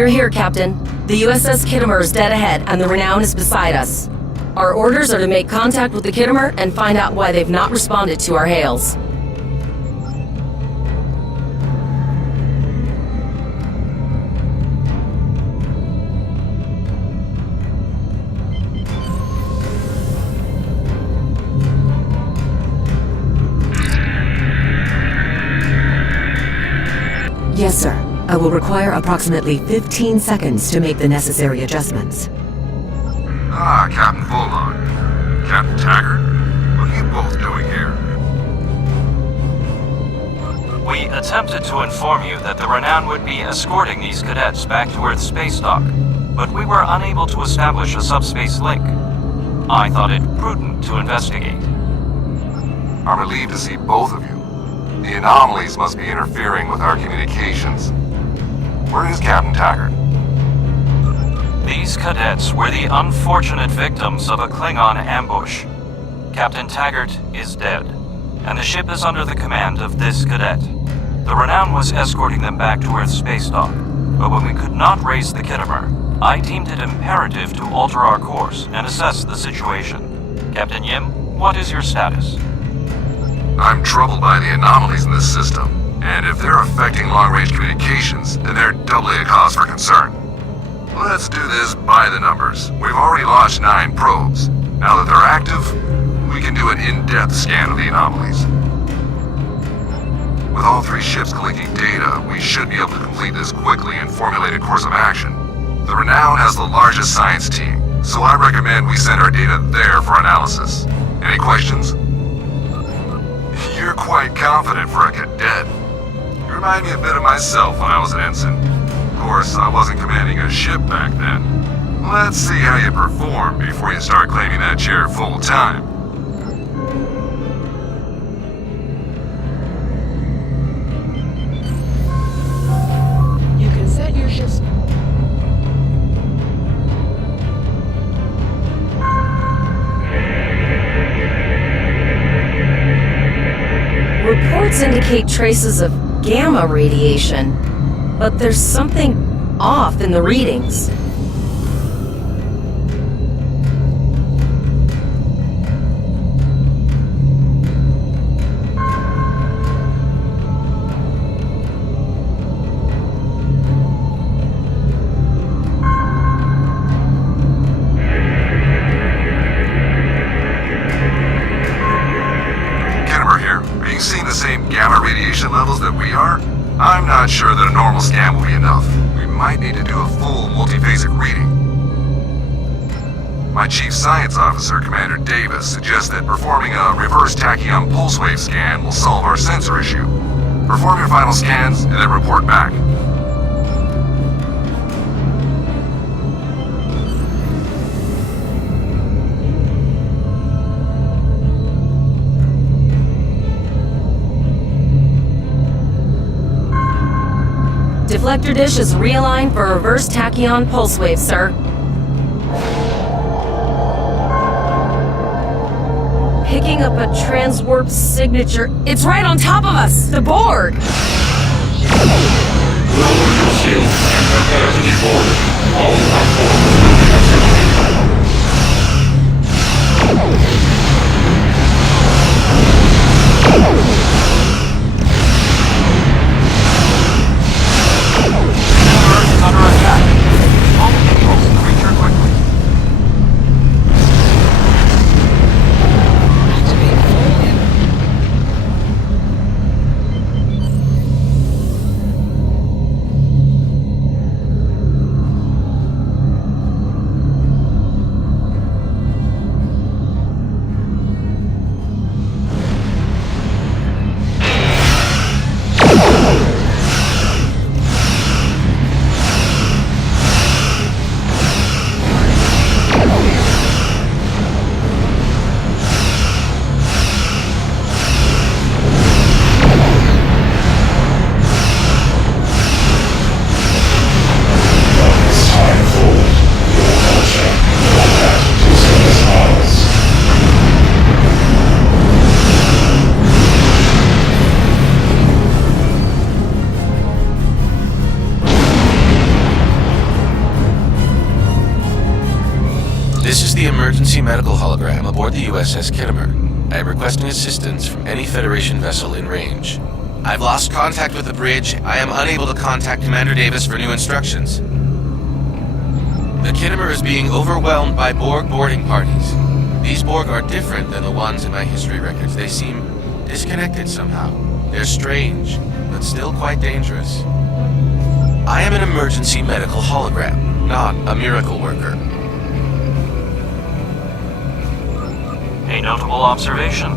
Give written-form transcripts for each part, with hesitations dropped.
We're here, Captain. The USS Kittimer is dead ahead, and the Renown is beside us. Our orders are to make contact with the Kittimer and find out why they've not responded to our hails. Yes, sir. I will require approximately 15 seconds to make the necessary adjustments. Ah, Captain Bullock. Captain Taggart? What are you both doing here? We attempted to inform you that the Renown would be escorting these cadets back to Earth's space dock, but we were unable to establish a subspace link. I thought it prudent to investigate. I'm relieved to see both of you. The anomalies must be interfering with our communications. Where is Captain Taggart? These cadets were the unfortunate victims of a Klingon ambush. Captain Taggart is dead, and the ship is under the command of this cadet. The Renown was escorting them back to Earth's space dock, but when we could not raise the Kittimer, I deemed it imperative to alter our course and assess the situation. Captain Yim, what is your status? I'm troubled by the anomalies in this system, and if they're affecting long-range communications, then they're doubly a cause for concern. Let's do this by the numbers. We've already launched 9 probes. Now that they're active, we can do an in-depth scan of the anomalies. With all 3 ships collecting data, we should be able to complete this quickly and formulate a course of action. The Renown has the largest science team, so I recommend we send our data there for analysis. Any questions? You're quite confident for a cadet. You remind me a bit of myself when I was an ensign. Of course, I wasn't commanding a ship back then. Let's see how you perform before you start claiming that chair full time. You can set your ship's... Reports indicate traces of gamma radiation, but there's something off in the readings. Levels that we are, I'm not sure that a normal scan will be enough. We might need to do a full multiphasic reading. My chief science officer, Commander Davis, suggests that performing a reverse tachyon pulse wave scan will solve our sensor issue. Perform your final scans and then report back. Deflector dish is realigned for reverse tachyon pulse wave, sir. Picking up a transwarp signature. It's right on top of us! The Borg! Lower your shields and prepare to deploy. All platforms. Under attack. All vehicles, creature quickly. the emergency medical hologram aboard the USS Kittimer. I am requesting assistance from any Federation vessel in range. I've lost contact with the bridge. I am unable to contact Commander Davis for new instructions. The Kittimer is being overwhelmed by Borg boarding parties. These Borg are different than the ones in my history records. They seem disconnected somehow. They're strange, but still quite dangerous. I am an emergency medical hologram, not a miracle worker. A notable observation.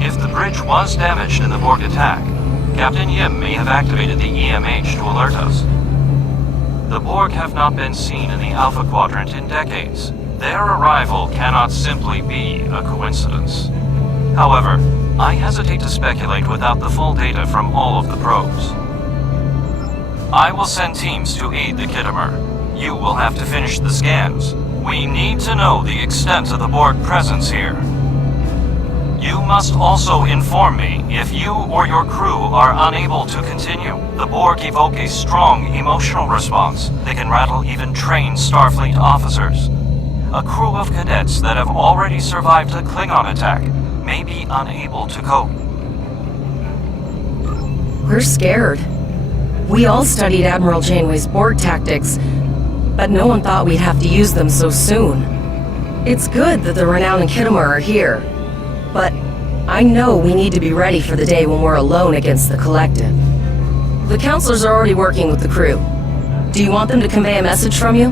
If the bridge was damaged in the Borg attack, Captain Yim may have activated the EMH to alert us. The Borg have not been seen in the Alpha Quadrant in decades. Their arrival cannot simply be a coincidence. However, I hesitate to speculate without the full data from all of the probes. I will send teams to aid the Kittimer. You will have to finish the scans. We need to know the extent of the Borg presence here. You must also inform me if you or your crew are unable to continue. The Borg evoke a strong emotional response. They can rattle even trained Starfleet officers. A crew of cadets that have already survived a Klingon attack may be unable to cope. We're scared. We all studied Admiral Janeway's Borg tactics, but no one thought we'd have to use them so soon. It's good that the Renown and Kittimer are here, but I know we need to be ready for the day when we're alone against the Collective. The counselors are already working with the crew. Do you want them to convey a message from you?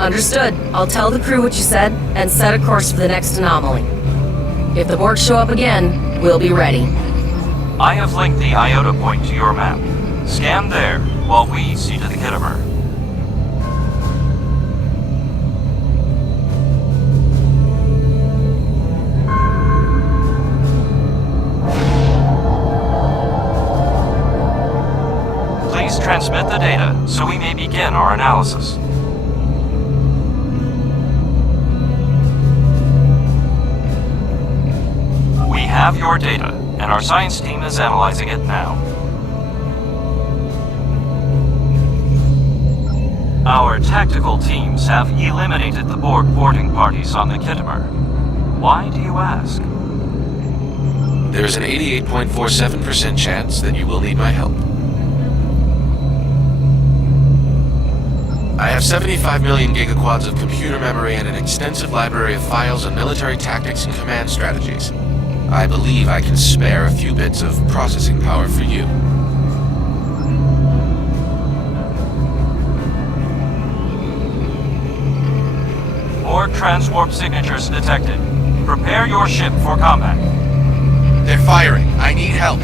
Understood. I'll tell the crew what you said and set a course for the next anomaly. If the Borg show up again, we'll be ready. I have linked the Iota point to your map. Scan there while we see to the Kittimer. Please transmit the data so we may begin our analysis. We have your data, and our science team is analyzing it now. Our tactical teams have eliminated the Borg boarding parties on the Kittimer. Why do you ask? There is an 88.47% chance that you will need my help. I have 75 million gigaquads of computer memory and an extensive library of files on military tactics and command strategies. I believe I can spare a few bits of processing power for you. Borg transwarp signatures detected. Prepare your ship for combat. They're firing. I need help.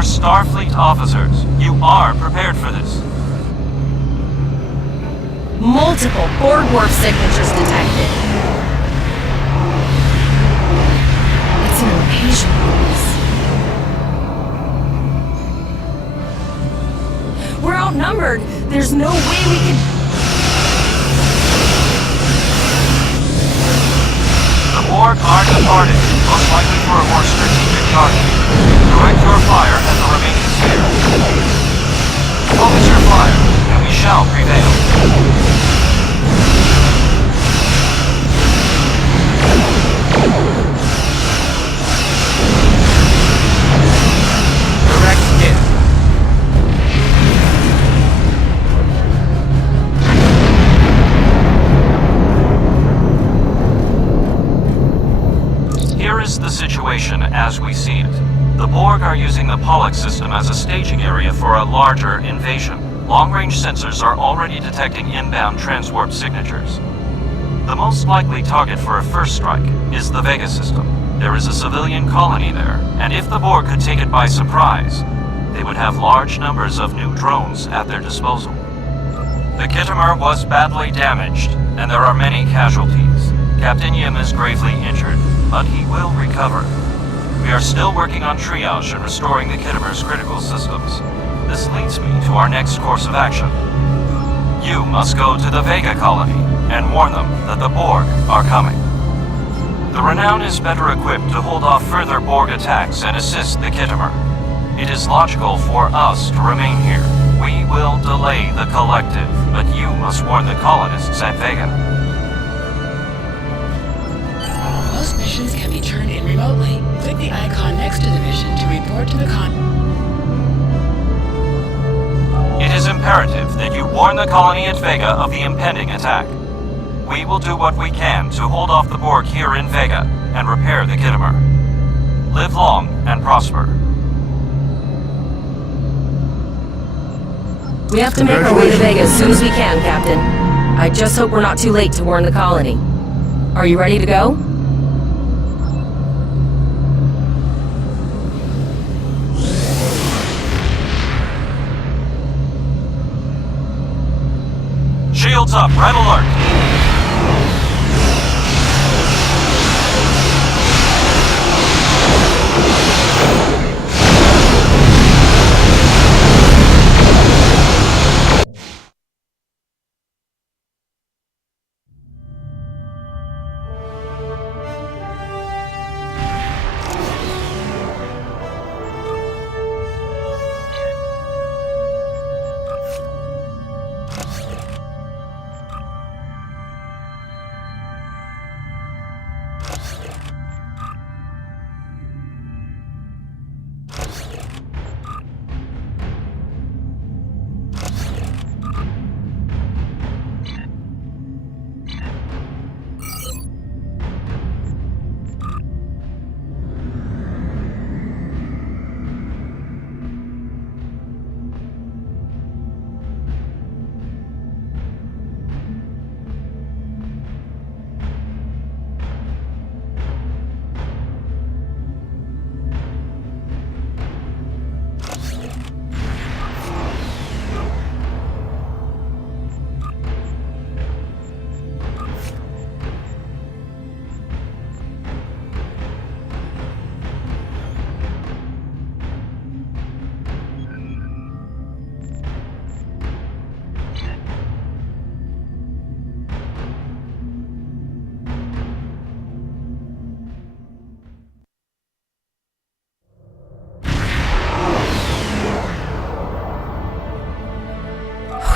are Starfleet officers. You are prepared for this. Multiple Borg warp signatures detected. It's an invasion release. We're outnumbered. There's no way we can... The Borg are departed, most likely for a more strategic target. Direct your fire at the remaining sphere. Focus your fire, and we shall prevail. Direct hit. Here is the situation as we see it. The Borg are using the Pollock system as a staging area for a larger invasion. Long-range sensors are already detecting inbound transwarp signatures. The most likely target for a first strike is the Vega system. There is a civilian colony there, and if the Borg could take it by surprise, they would have large numbers of new drones at their disposal. The Kittimer was badly damaged, and there are many casualties. Captain Yim is gravely injured, but he will recover. We are still working on triage and restoring the Kittimer's critical systems. This leads me to our next course of action. You must go to the Vega colony and warn them that the Borg are coming. The Renown is better equipped to hold off further Borg attacks and assist the Kittimer. It is logical for us to remain here. We will delay the Collective, but you must warn the colonists at Vega. Most missions can be turned in remotely. Click the icon next to the mission to report to the It is imperative that you warn the colony at Vega of the impending attack. We will do what we can to hold off the Borg here in Vega and repair the Kittimer. Live long and prosper. We have to make our way to Vega as soon as we can, Captain. I just hope we're not too late to warn the colony. Are you ready to go? Shields up, red alert!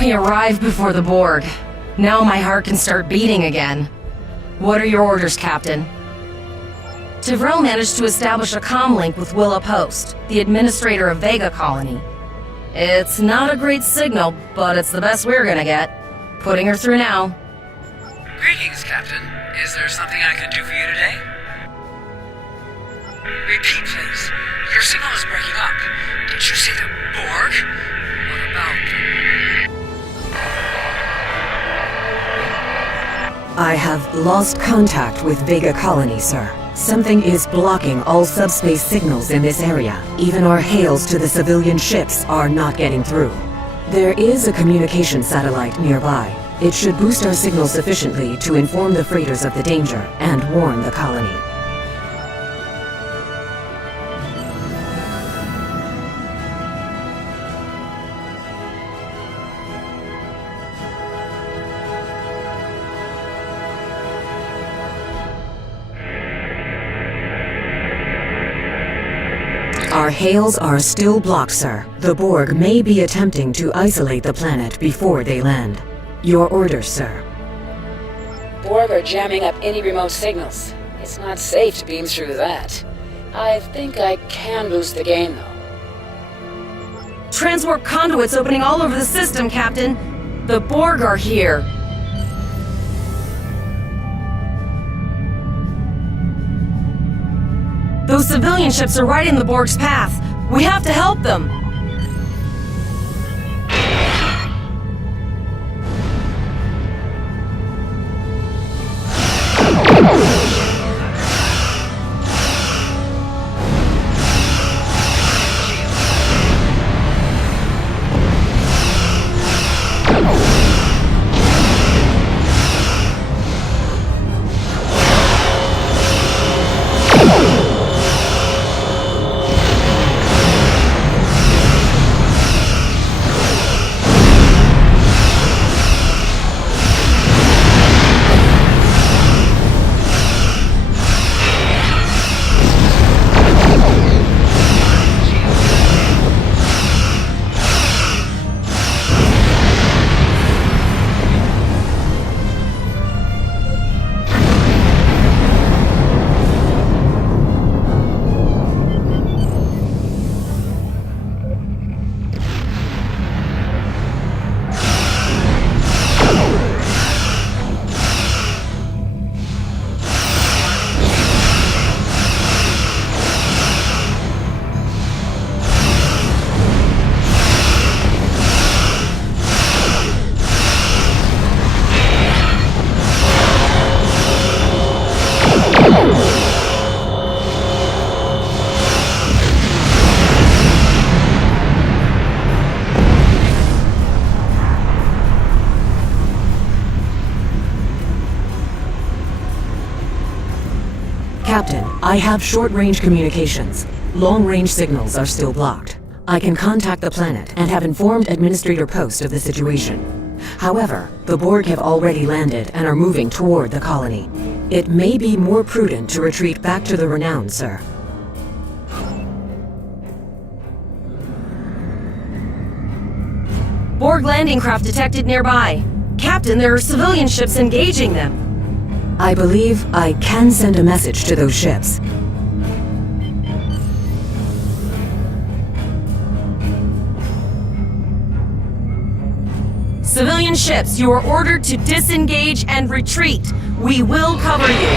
We arrived before the Borg. Now my heart can start beating again. What are your orders, Captain? Tivrell managed to establish a comm link with Willa Post, the administrator of Vega Colony. It's not a great signal, but it's the best we're gonna get. Putting her through now. Greetings, Captain. Is there something I can do for you today? Repeat, please. Your signal is breaking up. Did you say the Borg? What about... I have lost contact with Vega Colony, sir. Something is blocking all subspace signals in this area. Even our hails to the civilian ships are not getting through. There is a communication satellite nearby. It should boost our signal sufficiently to inform the freighters of the danger and warn the colony. Our hails are still blocked, sir. The Borg may be attempting to isolate the planet before they land. Your orders, sir. Borg are jamming up any remote signals. It's not safe to beam through that. I think I can boost the gain, though. Transwarp conduits opening all over the system, Captain. The Borg are here. Those civilian ships are right in the Borg's path. We have to help them. Captain, I have short-range communications. Long-range signals are still blocked. I can contact the planet and have informed Administrator Post of the situation. However, the Borg have already landed and are moving toward the colony. It may be more prudent to retreat back to the Renown, sir. Borg landing craft detected nearby. Captain, there are civilian ships engaging them. I believe I can send a message to those ships. Civilian ships, you are ordered to disengage and retreat. We will cover you.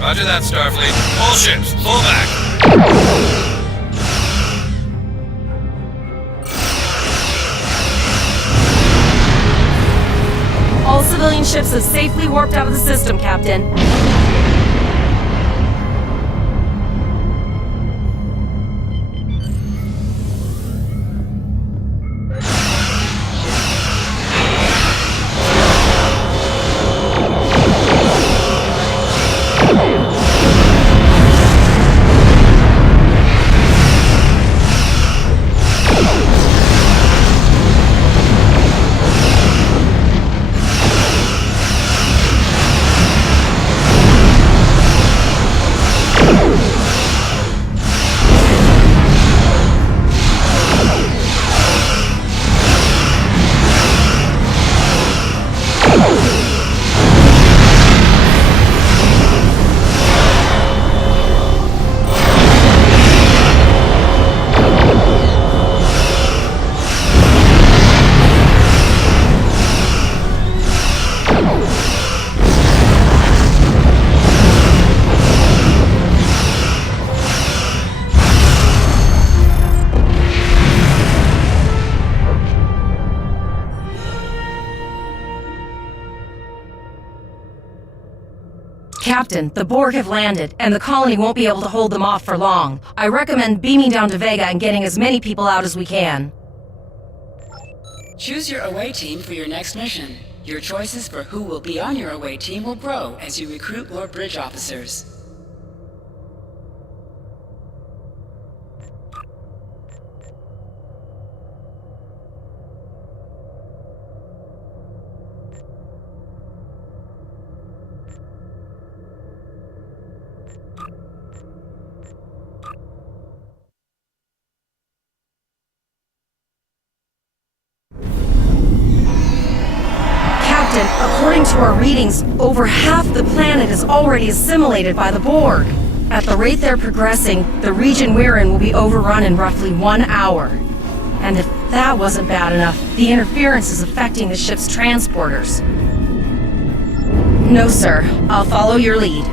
Roger that, Starfleet. All ships, pull back. All civilian ships have safely warped out of the system, Captain. Captain, the Borg have landed, and the colony won't be able to hold them off for long. I recommend beaming down to Vega and getting as many people out as we can. Choose your away team for your next mission. Your choices for who will be on your away team will grow as you recruit more bridge officers. Captain, according to our readings, over half the planet is already assimilated by the Borg. At the rate they're progressing, the region we're in will be overrun in roughly 1 hour. And if that wasn't bad enough, the interference is affecting the ship's transporters. No, sir. I'll follow your lead.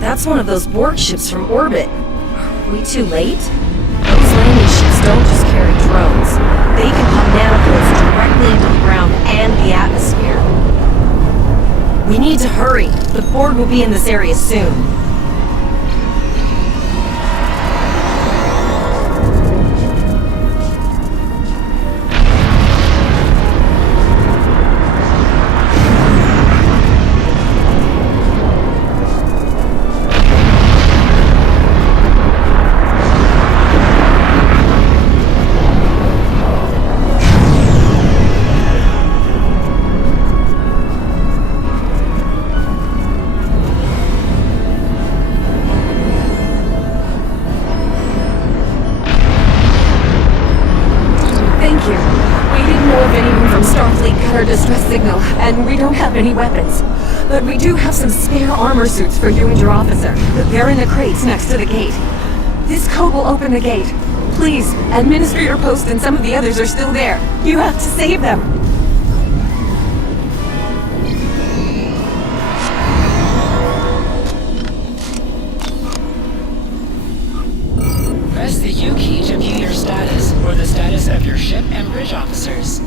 That's one of those Borg ships from orbit. Are we too late? Those landing ships don't just carry drones. They can pump nanoports directly into the ground and the atmosphere. We need to hurry. The Borg will be in this area soon. Distress signal, and we don't have any weapons. But we do have some spare armor suits for you and your officer. They're in the crates next to the gate. This code will open the gate. Please, Administrator Post and some of the others are still there. You have to save them. Press the U key to view your status, or the status of your ship and bridge officers.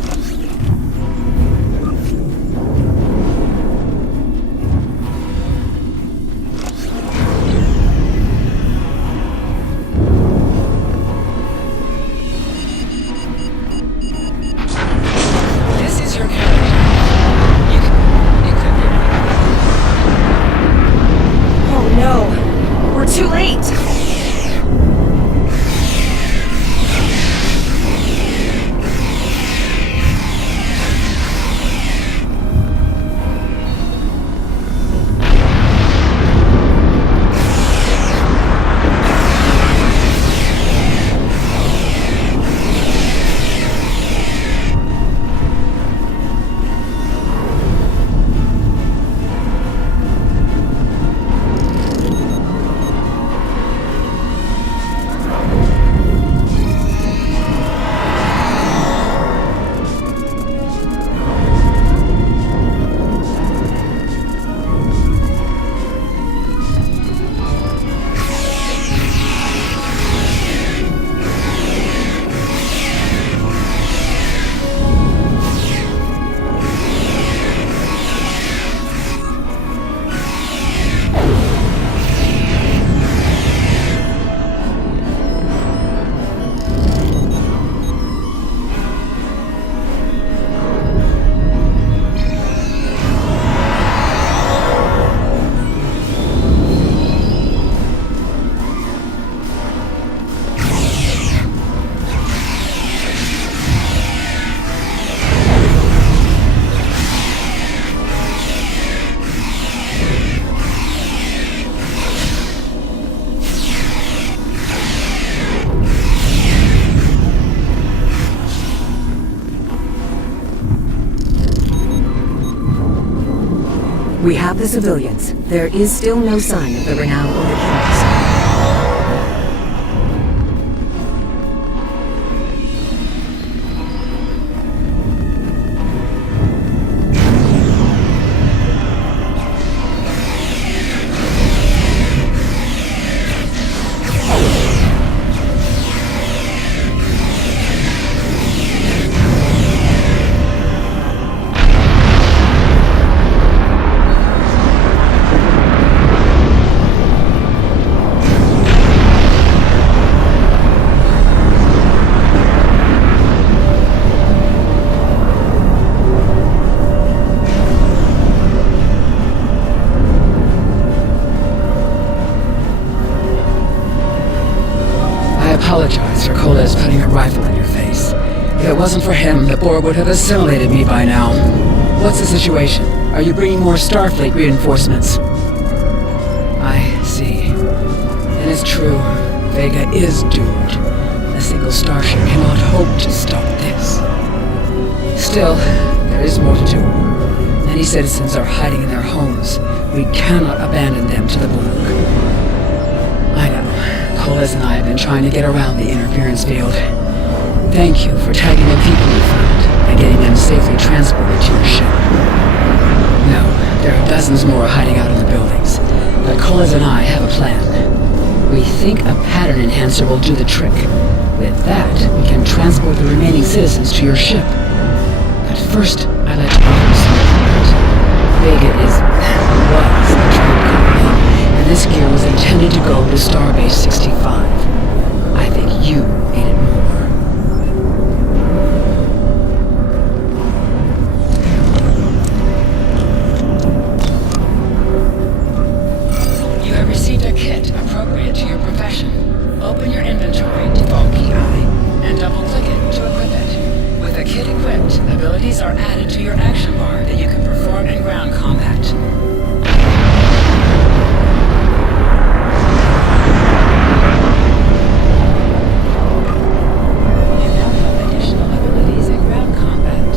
We have the civilians. There is still no sign of the Renown or the Kings. I apologize for Coles putting a rifle in your face. If it wasn't for him, the Borg would have assimilated me by now. What's the situation? Are you bringing more Starfleet reinforcements? I see. And it's true. Vega is doomed. A single starship cannot hope to stop this. Still, there is more to do. Many citizens are hiding in their homes. We cannot abandon them to the Borg. I know. Coles and I have been trying to get around the interference field. Thank you for tagging the people you found and getting them safely transported to your ship. No, there are dozens more hiding out in the buildings. But Coles and I have a plan. We think a pattern enhancer will do the trick. With that, we can transport the remaining citizens to your ship. But first, I'd like to offer you some advice. Vega was a trade company, and this gear was intended to go to Starbase 65. I think you need it more. You have received a kit appropriate to your profession. Open your inventory, default key I, and double-click it to equip it. With the kit equipped, abilities are added to your action bar that you can perform in ground combat. You now have additional abilities in ground combat.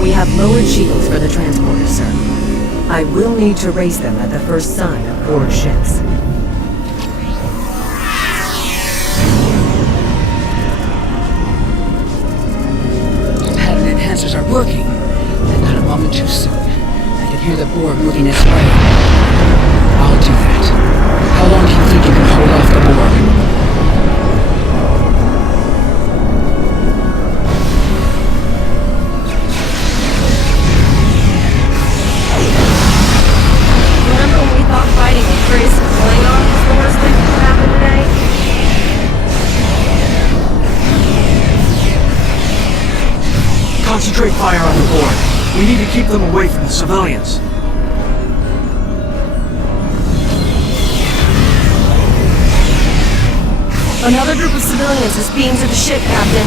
We have lowered shields for the transporter, sir. I will need to raise them at the first sign of Borg ships. Pattern enhancers are working, and not a moment too soon. I can hear the Borg moving its way. I'll do that. How long do you think you can hold off the Borg? Remember when we thought fighting the Chris Klingon was the worst thing that could happen today? Concentrate fire on the Borg. We need to keep them away from the civilians. Another group of civilians is beamed to the ship, Captain.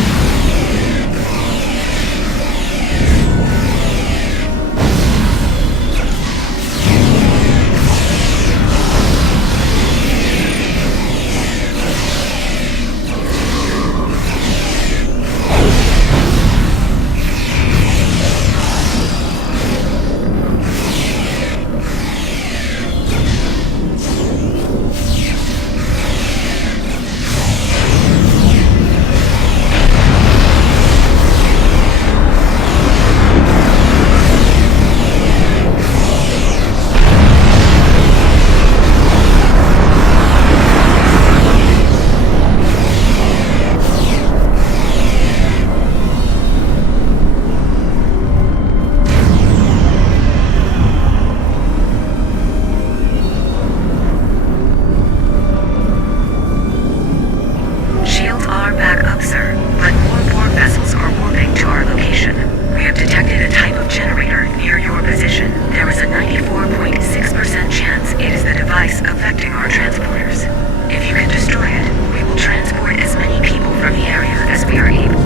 Shields are back up, sir, but more Borg vessels are warping to our location. We have detected a type of generator near your position. There is a 94.6% chance it is the device affecting our transporters. If you can destroy it, we will transport as many people from the area as we are able.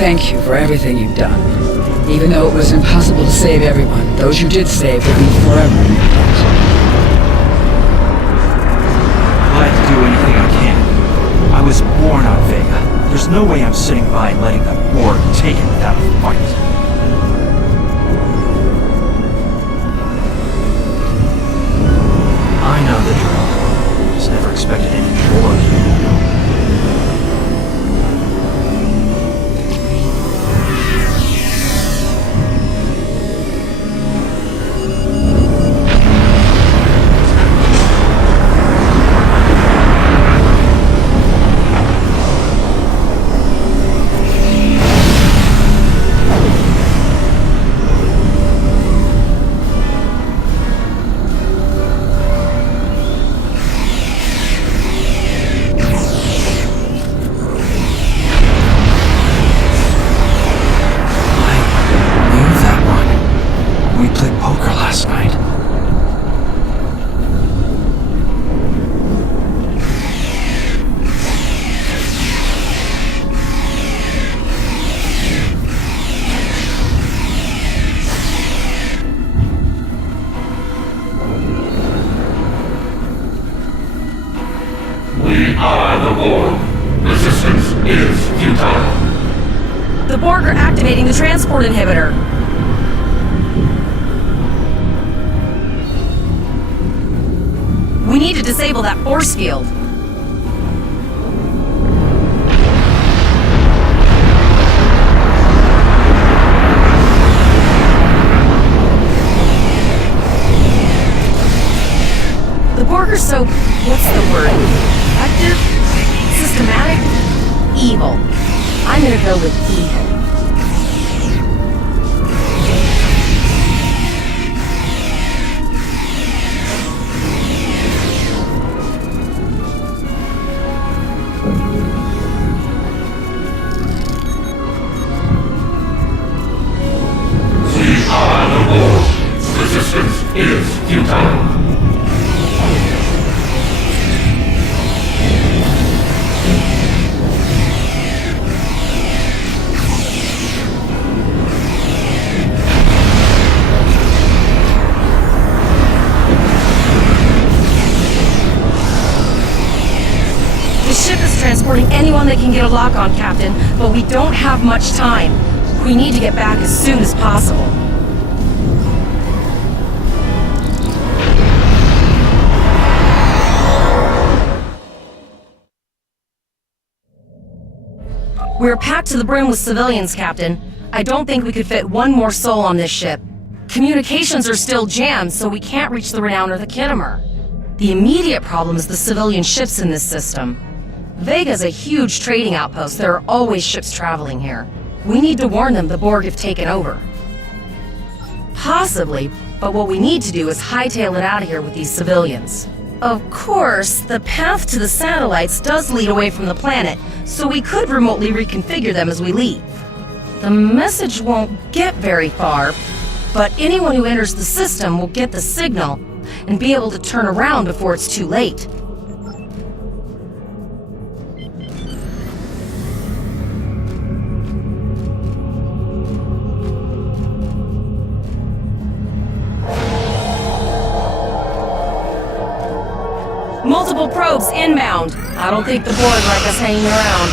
Thank you for everything you've done. Even though it was impossible to save everyone, those you did save will be forever in your debt. Glad to do anything I can. I was born on Vega. There's no way I'm sitting by and letting the Borg take it without a fight. I know the drill. Just never expected any Borg. are the Borg. Resistance is futile. The Borg are activating the transport inhibitor. We need to disable that force field. The Borg are so, what's the word? Active? Systematic? Evil. I'm gonna go with evil. We are the Borg. Resistance is futile. Transporting anyone that can get a lock on, Captain, but we don't have much time. We need to get back as soon as possible. We're packed to the brim with civilians, Captain. I don't think we could fit one more soul on this ship. Communications are still jammed, so we can't reach the Renown or the Kittimer. The immediate problem is the civilian ships in this system. Vega's a huge trading outpost. There are always ships traveling here. We need to warn them the Borg have taken over. Possibly, but what we need to do is hightail it out of here with these civilians. Of course, the path to the satellites does lead away from the planet, so we could remotely reconfigure them as we leave. The message won't get very far, but anyone who enters the system will get the signal and be able to turn around before it's too late. Multiple probes inbound. I don't think the Borg like us hanging around.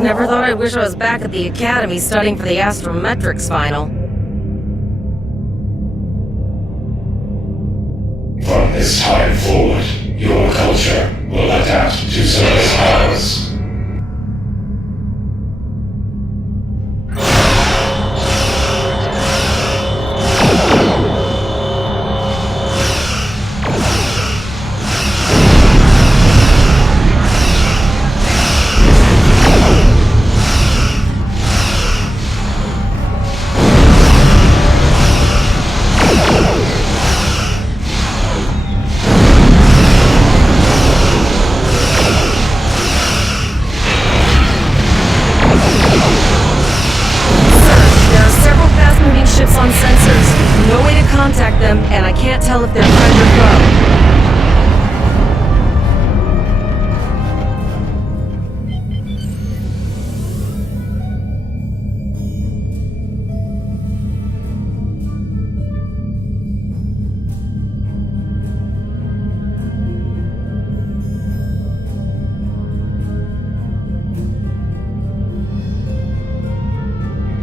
Never thought I'd wish I was back at the Academy studying for the astrometrics final. From this time forward, your culture will adapt to service ours. On sensors. No way to contact them, and I can't tell if they're friend or foe.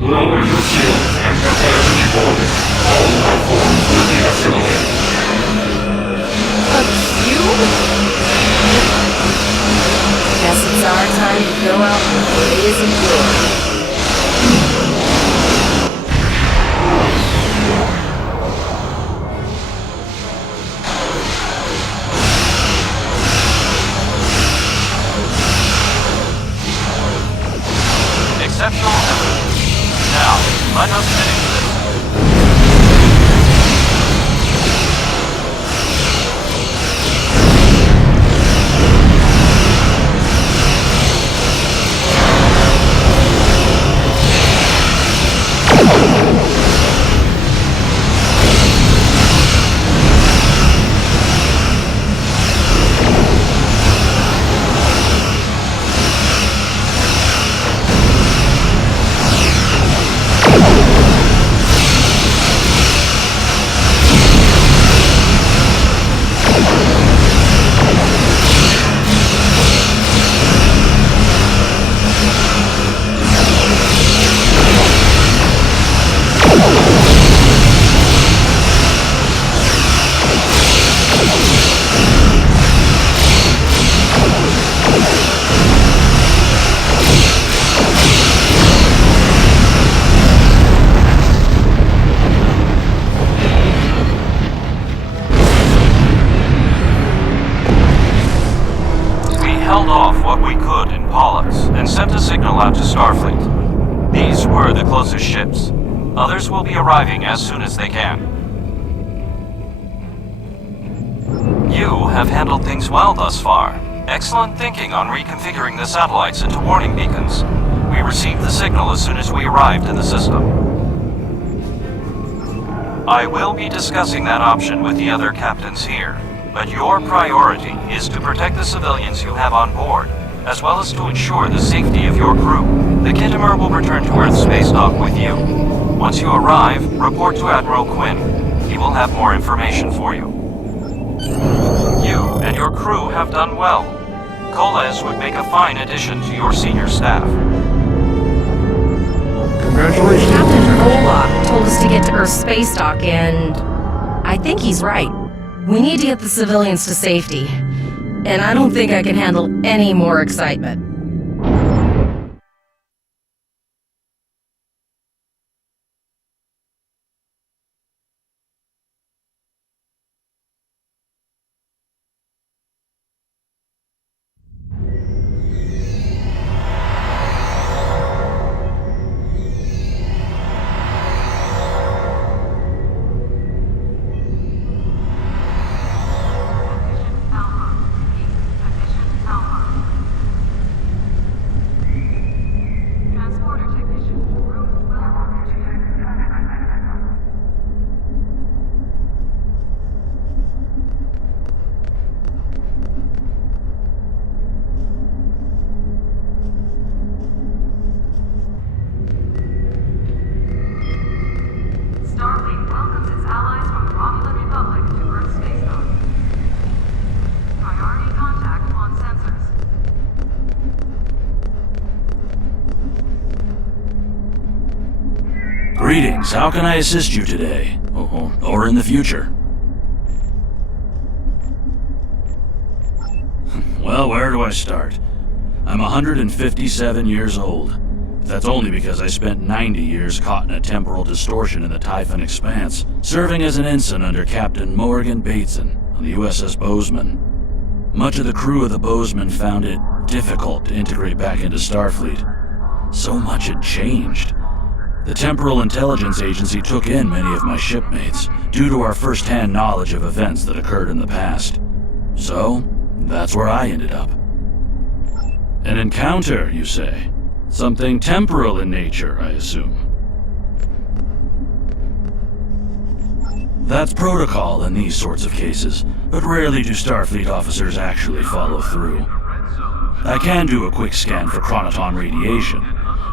Lower your shields and prepare to be boarded. All life forms will be assimilated. A cube? Guess it's our time to go out and blaze a glory. Exceptional effort. Now, let us finish this. Held off what we could in Pollux and sent a signal out to Starfleet. These were the closest ships. Others will be arriving as soon as they can. You have handled things well thus far. Excellent thinking on reconfiguring the satellites into warning beacons. We received the signal as soon as we arrived in the system. I will be discussing that option with the other captains here. But your priority is to protect the civilians you have on board, as well as to ensure the safety of your crew. The Kittimer will return to Earth space dock with you. Once you arrive, report to Admiral Quinn. He will have more information for you. You and your crew have done well. Koles would make a fine addition to your senior staff. Congratulations. Captain Olaf told us to get to Earth space dock, and I think he's right. We need to get the civilians to safety, and I don't think I can handle any more excitement. Greetings, how can I assist you today? Or in the future? Well, where do I start? I'm 157 years old. That's only because I spent 90 years caught in a temporal distortion in the Typhon Expanse, serving as an ensign under Captain Morgan Bateson on the USS Bozeman. Much of the crew of the Bozeman found it difficult to integrate back into Starfleet. So much had changed. The Temporal Intelligence Agency took in many of my shipmates, due to our first-hand knowledge of events that occurred in the past. So, that's where I ended up. An encounter, you say? Something temporal in nature, I assume. That's protocol in these sorts of cases, but rarely do Starfleet officers actually follow through. I can do a quick scan for chronoton radiation.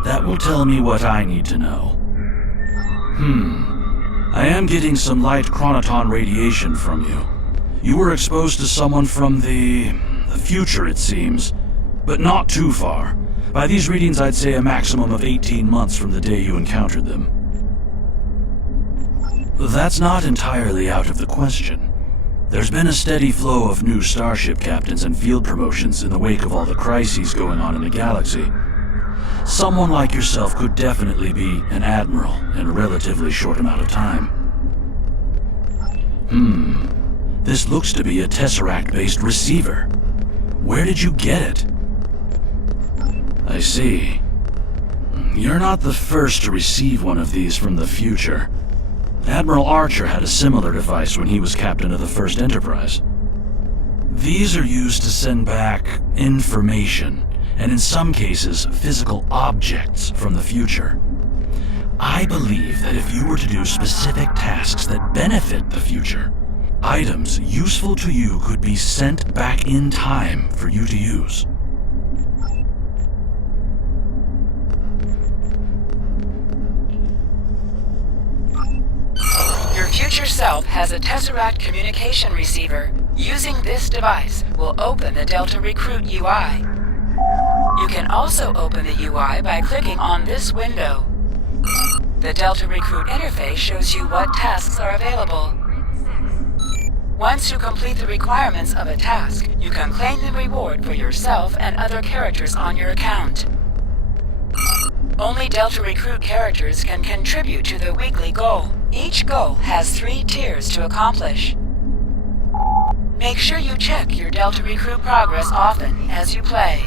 That will tell me what I need to know. I am getting some light chronoton radiation from you. You were exposed to someone from the future, it seems. But not too far. By these readings, I'd say a maximum of 18 months from the day you encountered them. That's not entirely out of the question. There's been a steady flow of new starship captains and field promotions in the wake of all the crises going on in the galaxy. Someone like yourself could definitely be an admiral in a relatively short amount of time. This looks to be a Tesseract-based receiver. Where did you get it? I see. You're not the first to receive one of these from the future. Admiral Archer had a similar device when he was captain of the First Enterprise. These are used to send back information, and in some cases, physical objects from the future. I believe that if you were to do specific tasks that benefit the future, items useful to you could be sent back in time for you to use. Your future self has a Tesseract communication receiver. Using this device will open the Delta Recruit UI. You can also open the UI by clicking on this window. The Delta Recruit interface shows you what tasks are available. Once you complete the requirements of a task, you can claim the reward for yourself and other characters on your account. Only Delta Recruit characters can contribute to the weekly goal. Each goal has 3 tiers to accomplish. Make sure you check your Delta Recruit progress often as you play.